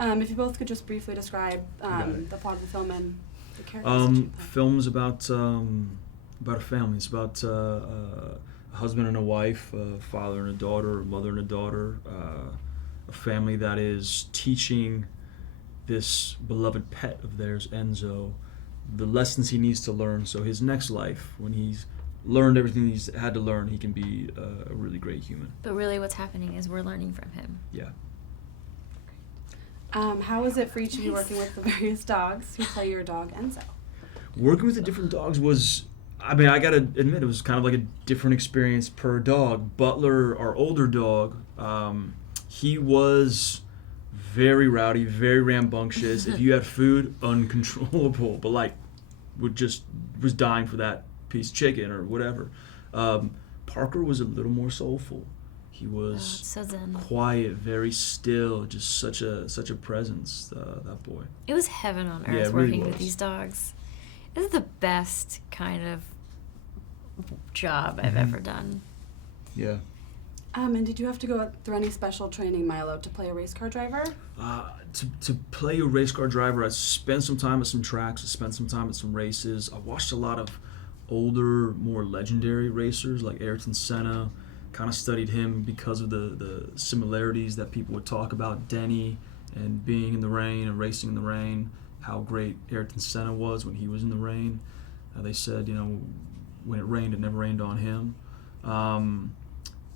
If you both could just briefly describe the plot of the film and the characters that you play. Film's about a family. It's about a husband and a wife, a father and a daughter, a mother and a daughter, a family that is teaching this beloved pet of theirs, Enzo, the lessons he needs to learn, so his next life, when he's learned everything he's had to learn, he can be a really great human. But really what's happening is we're learning from him. Yeah. How was it for each of you working with the various dogs who play your dog, Enzo? Working with the different dogs was, I mean, I gotta admit, it was kind of like a different experience per dog. Butler, our older dog, he was very rowdy, very rambunctious. If you had food, uncontrollable, but like was dying for that piece of chicken or whatever. Parker was a little more soulful. He was so zen. Quiet, very still, just such a presence, that boy. It was heaven on earth, Yeah, it really working was. with these dogs. This is the best kind of job I've ever done. Yeah. And did you have to go through any special training, Milo, to play a race car driver? To play a race car driver, I spent some time at some tracks, I spent some time at some races. I watched a lot of older, more legendary racers like Ayrton Senna. Kind of studied him because of the similarities that people would talk about Denny and being in the rain and racing in the rain, how great Ayrton Senna was when he was in the rain. They said, when it rained, it never rained on him.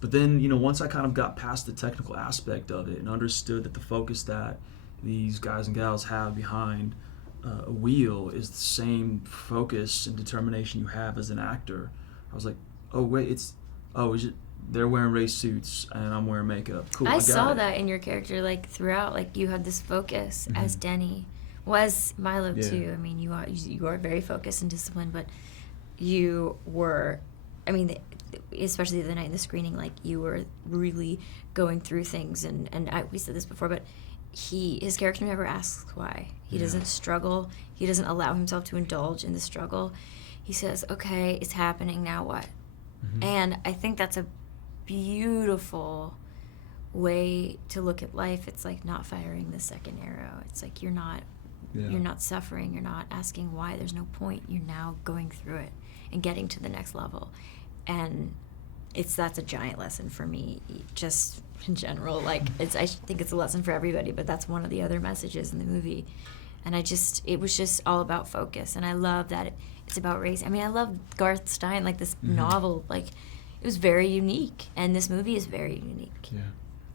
But then, once I kind of got past the technical aspect of it and understood that the focus that these guys and gals have behind a wheel is the same focus and determination you have as an actor, I was like, oh, wait, is it? They're wearing race suits and I'm wearing makeup. Cool, I saw got it. that in your character, like throughout, like you had this focus as Denny, was Milo too. I mean, you are very focused and disciplined, but you were, I mean, especially the other night in the screening, like you were really going through things, and we said this before, but his character never asks why. He doesn't struggle. He doesn't allow himself to indulge in the struggle. He says, okay, it's happening, now what? And I think that's a beautiful way to look at life. It's like not firing the second arrow. It's like you're not suffering, you're not asking why, there's no point. You're now going through it and getting to the next level. And that's a giant lesson for me, just in general. Like I think it's a lesson for everybody, but that's one of the other messages in the movie. And it was just all about focus. And I love that it's about race. I mean, I love Garth Stein, like this novel, like it was very unique, and this movie is very unique. Yeah.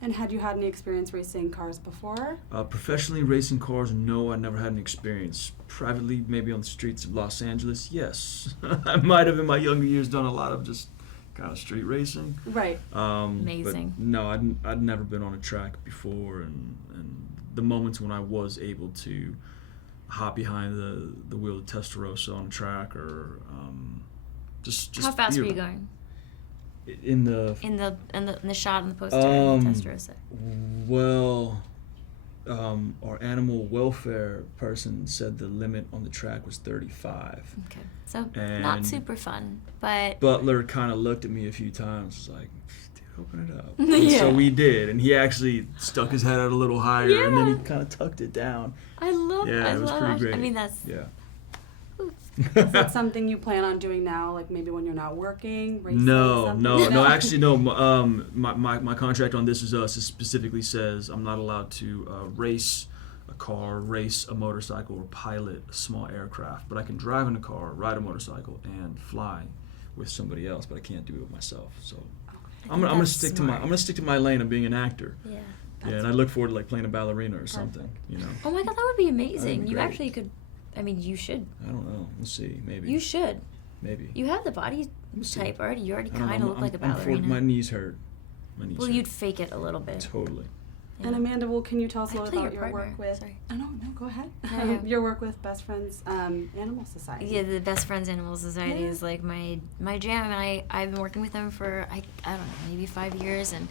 And had you had any experience racing cars before? Professionally racing cars, no, I never had an experience. Privately, maybe on the streets of Los Angeles, yes. I might have in my younger years done a lot of just kind of street racing. Right. Amazing. But no, I'd never been on a track before, and the moments when I was able to hop behind the wheel of Testarossa on a track, or just how fast were you going? In the shot on the poster in Testarossa. Well, our animal welfare person said the limit on the track was 35. Okay, so and not super fun, but Butler kind of looked at me a few times, was like, dude, open it up. And so we did, and he actually stuck his head out a little higher, and then he kind of tucked it down. I love it was pretty great. I mean, that's Is that something you plan on doing now, like maybe when you're not working? No. Actually, no. My contract on This Is Us specifically says I'm not allowed to race a car, race a motorcycle, or pilot a small aircraft. But I can drive in a car, ride a motorcycle, and fly with somebody else. But I can't do it with myself. So I'm gonna stick to my lane of being an actor. Yeah. And I look forward to like playing a ballerina or something. Oh my God, that would be amazing. You great. actually could. I mean, you should. I don't know. We'll see. Maybe. You should. Maybe. You have the body type already. You already kind of look like a ballerina. My knees hurt. Well, you'd fake it a little bit. Totally. Yeah. And Amanda, can you tell us a little about your work with? Sorry. Oh, no, go ahead. No. Your work with Best Friends Animal Society. Yeah, the Best Friends Animal Society is like my jam, and I've been working with them for I don't know, maybe 5 years, and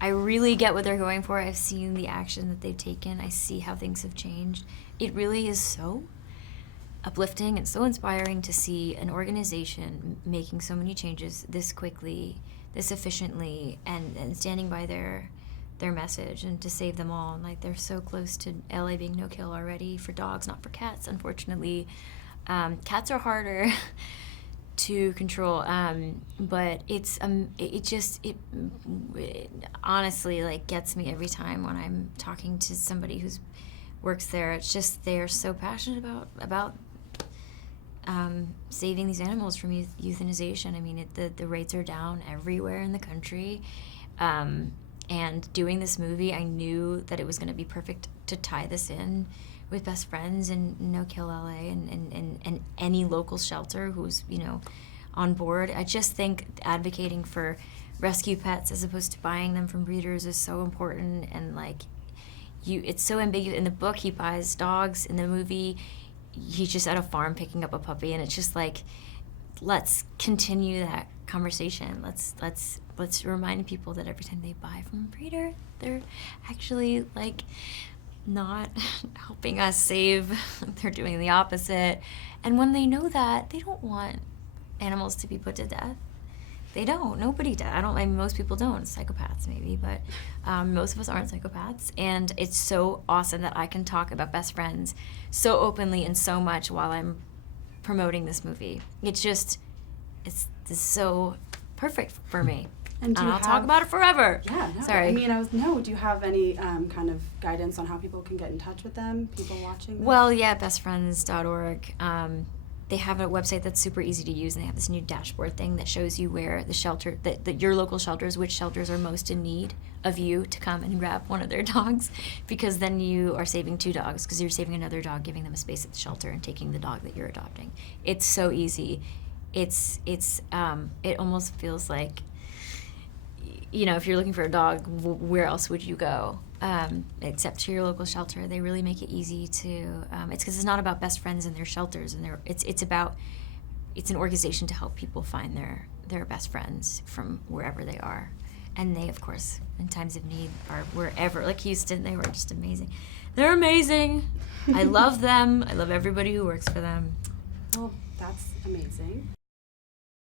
I really get what they're going for. I've seen the action that they've taken. I see how things have changed. It really is so uplifting and so inspiring to see an organization making so many changes this quickly, this efficiently, and standing by their their message and to save them all. And like they're so close to LA being no kill already for dogs, not for cats, unfortunately. Cats are harder to control, but it honestly like gets me every time when I'm talking to somebody who's works there. It's just they are so passionate about saving these animals from euthanization. I mean, the rates are down everywhere in the country. And doing this movie, I knew that it was going to be perfect to tie this in with Best Friends and No Kill LA and any local shelter who's, on board. I just think advocating for rescue pets as opposed to buying them from breeders is so important. And like, it's so ambiguous. In the book, he buys dogs. In the movie, he's just at a farm picking up a puppy, and it's just like, let's continue that conversation. Let's remind people that every time they buy from a breeder, they're actually like not helping us save. They're doing the opposite. And when they know that, they don't want animals to be put to death. They don't. Nobody does. I mean, most people don't. Psychopaths maybe, but most of us aren't psychopaths. And it's so awesome that I can talk about Best Friends so openly and so much while I'm promoting this movie. It's so perfect for me. And I'll talk about it forever. Yeah, no. Sorry. I mean, do you have any kind of guidance on how people can get in touch with them, people watching this? Well, yeah, bestfriends.org. They have a website that's super easy to use, and they have this new dashboard thing that shows you where the shelter, your local shelters, which shelters are most in need of you to come and grab one of their dogs, because then you are saving 2 dogs, because you're saving another dog, giving them a space at the shelter, and taking the dog that you're adopting. It's so easy. It almost feels like, if you're looking for a dog, where else would you go? Except to your local shelter. They really make it easy to. It's because it's not about Best Friends and their shelters, and it's an organization to help people find their best friends from wherever they are, and they, of course, in times of need, are wherever. Like Houston, they were just amazing. They're amazing. I love them. I love everybody who works for them. Well, that's amazing.